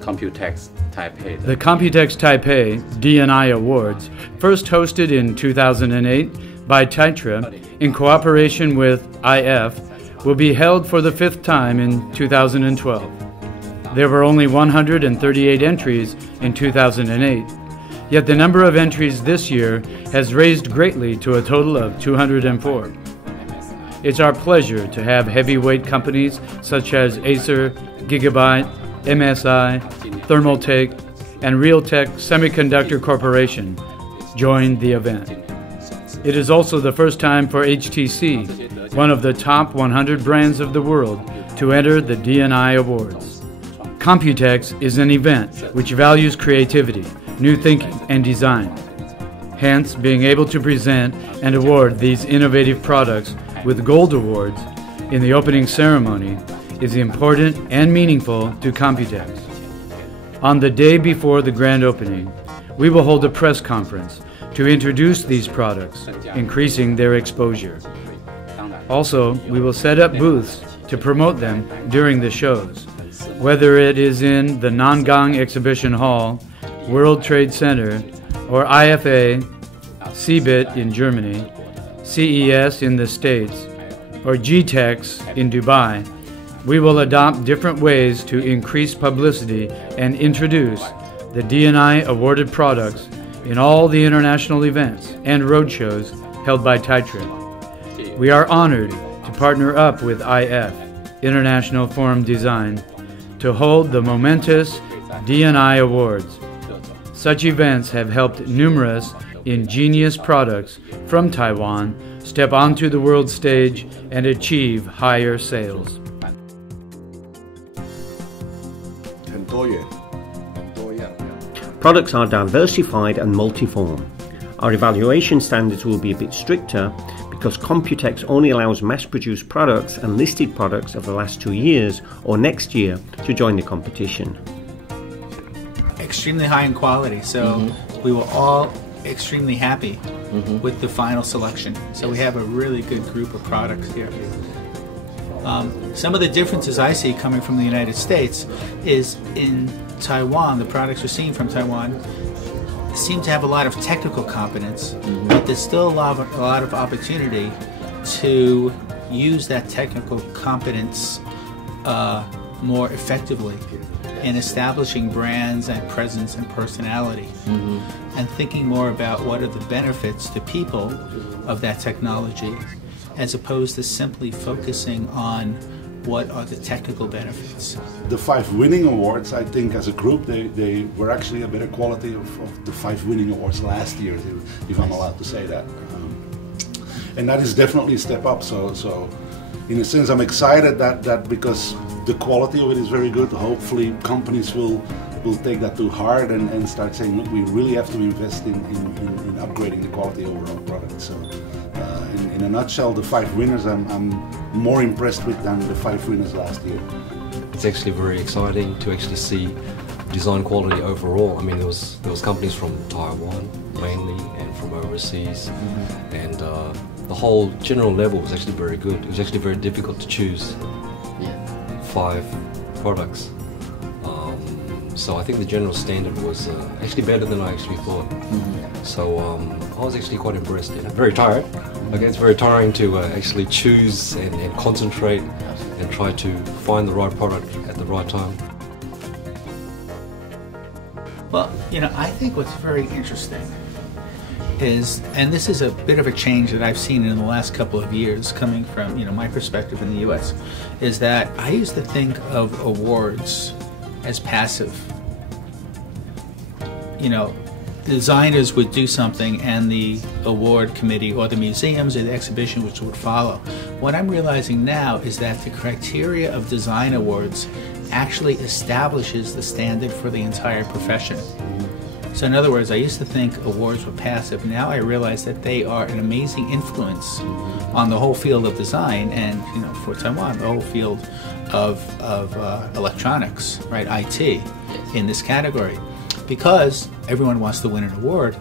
COMPUTEX Taipei. The COMPUTEX Taipei D&I Awards, first hosted in 2008 by TAITRA in cooperation with IF, will be held for the 5th time in 2012. There were only 138 entries in 2008, yet the number of entries this year has raised greatly to a total of 204. It's our pleasure to have heavyweight companies such as Acer, Gigabyte, MSI, Thermaltake, and Realtek Semiconductor Corporation join the event. It is also the first time for HTC, one of the top 100 brands of the world, to enter the D&I Awards. COMPUTEX is an event which values creativity, new thinking, and design. Hence, being able to present and award these innovative products with gold awards in the opening ceremony is important and meaningful to COMPUTEX. On the day before the grand opening, we will hold a press conference to introduce these products, increasing their exposure. Also, we will set up booths to promote them during the shows, whether it is in the Nangang Exhibition Hall, World Trade Center, or IFA, CeBIT in Germany, CES in the States, or GTEX in Dubai. We will adopt different ways to increase publicity and introduce the D&I awarded products in all the international events and roadshows held by TAITRA. We are honored to partner up with IF, International Forum Design, to hold the momentous D&I Awards. Such events have helped numerous ingenious products from Taiwan step onto the world stage and achieve higher sales. Products are diversified and multiform. Our evaluation standards will be a bit stricter because COMPUTEX only allows mass-produced products and listed products of the last 2 years or next year to join the competition. Extremely high in quality, so we were all extremely happy with the final selection. So we have a really good group of products here. Some of the differences I see coming from the United States is in Taiwan, the products we're seeing from Taiwan seem to have a lot of technical competence, but there's still a lot of opportunity to use that technical competence more effectively in establishing brands and presence and personality, and thinking more about what are the benefits to people of that technology, as opposed to simply focusing on what are the technical benefits. The 5 winning awards, I think as a group, they were actually a better quality of the 5 winning awards last year, if I'm allowed to say that. And that is definitely a step up. So in a sense, I'm excited that because the quality of it is very good, hopefully companies will take that to heart and start saying, look, we really have to invest in upgrading the quality of our product. So in a nutshell, the 5 winners I'm more impressed with than the 5 winners last year. It's actually very exciting to actually see design quality overall. I mean, there was companies from Taiwan mainly and from overseas, and the whole general level was actually very good. It was actually very difficult to choose 5 products. So I think the general standard was actually better than I actually thought. So I was actually quite impressed. Very tired. Okay, it's very tiring to actually choose and concentrate and try to find the right product at the right time. Well, I think what's very interesting is, and this is a bit of a change that I've seen in the last couple of years coming from my perspective in the US, is that I used to think of awards as passive. Designers would do something and the award committee or the museums or the exhibition which would follow. What I'm realizing now is that the criteria of design awards actually establishes the standard for the entire profession. So in other words, I used to think awards were passive. Now I realize that they are an amazing influence on the whole field of design, and for Taiwan, the whole field of electronics, right, IT, in this category. Because everyone wants to win an award,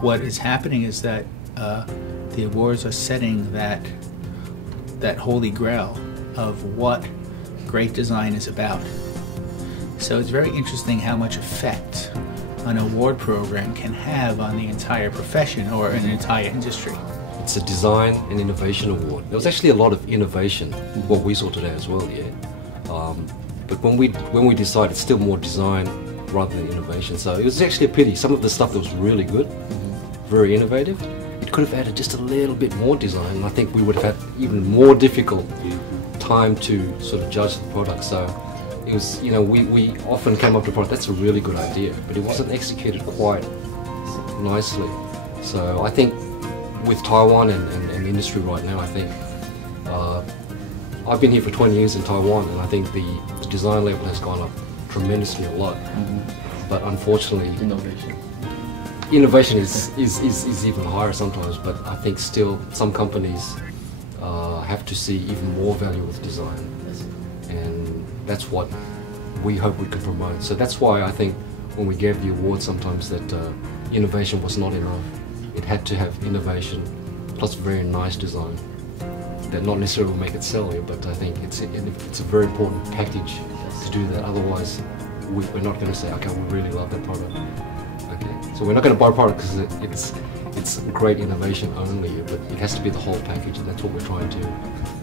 what is happening is that the awards are setting that holy grail of what great design is about. So it's very interesting how much effect an award program can have on the entire profession or an entire industry. It's a design and innovation award. There was actually a lot of innovation, what we saw today as well, yeah. But when we decided, it's still more design rather than innovation. So it was actually a pity. Some of the stuff that was really good, very innovative, it could have added just a little bit more design, and I think we would have had even more difficult time to sort of judge the product. So it was, you know, we often came up to a product, that's a really good idea, but it wasn't executed quite nicely. So I think with Taiwan and industry right now, I think I've been here for 20 years in Taiwan, and I think the design level has gone up tremendously a lot. But unfortunately, innovation is even higher sometimes. But I think still some companies have to see even more value with design, and that's what we hope we can promote. So that's why I think when we gave the award sometimes that innovation was not enough. It had to have innovation plus very nice design. That not necessarily will make it sell you, but I think it's a very important package to do that. Otherwise, we're not going to say, okay, we really love that product. Okay, so we're not going to buy a product because it's great innovation only, but it has to be the whole package, and that's what we're trying to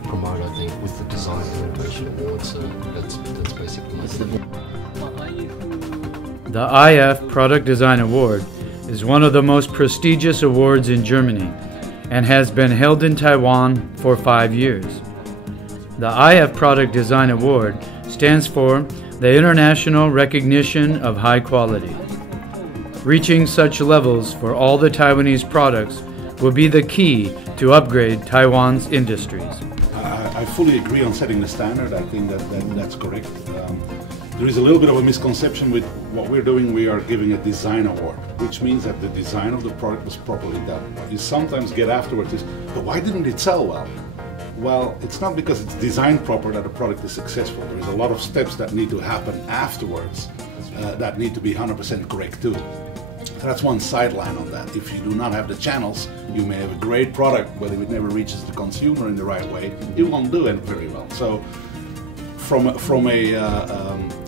promote, I think, with the Design and Innovation Award. So that's basically it. The IF Product Design Award is one of the most prestigious awards in Germany and has been held in Taiwan for 5 years. The IF Product Design Award stands for the International Recognition of High Quality. Reaching such levels for all the Taiwanese products will be the key to upgrade Taiwan's industries. I fully agree on setting the standard. I think that's correct. There is a little bit of a misconception with what we're doing. We are giving a design award, which means that the design of the product was properly done. You sometimes get afterwards is, but why didn't it sell well? Well, it's not because it's designed proper that a product is successful. There's a lot of steps that need to happen afterwards that need to be 100% correct too. That's one sideline on that. If you do not have the channels, you may have a great product, but if it never reaches the consumer in the right way, it won't do it very well. So from a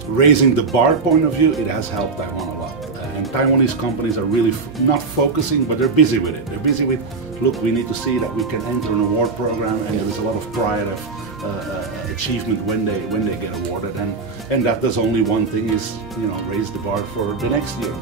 raising the bar point of view, it has helped Taiwan a lot. And Taiwanese companies are really not focusing, but they're busy with it. They're busy with, look, we need to see that we can enter an award program, and there is a lot of pride of achievement when they get awarded. And that does only one thing, is, you know, raise the bar for the next year.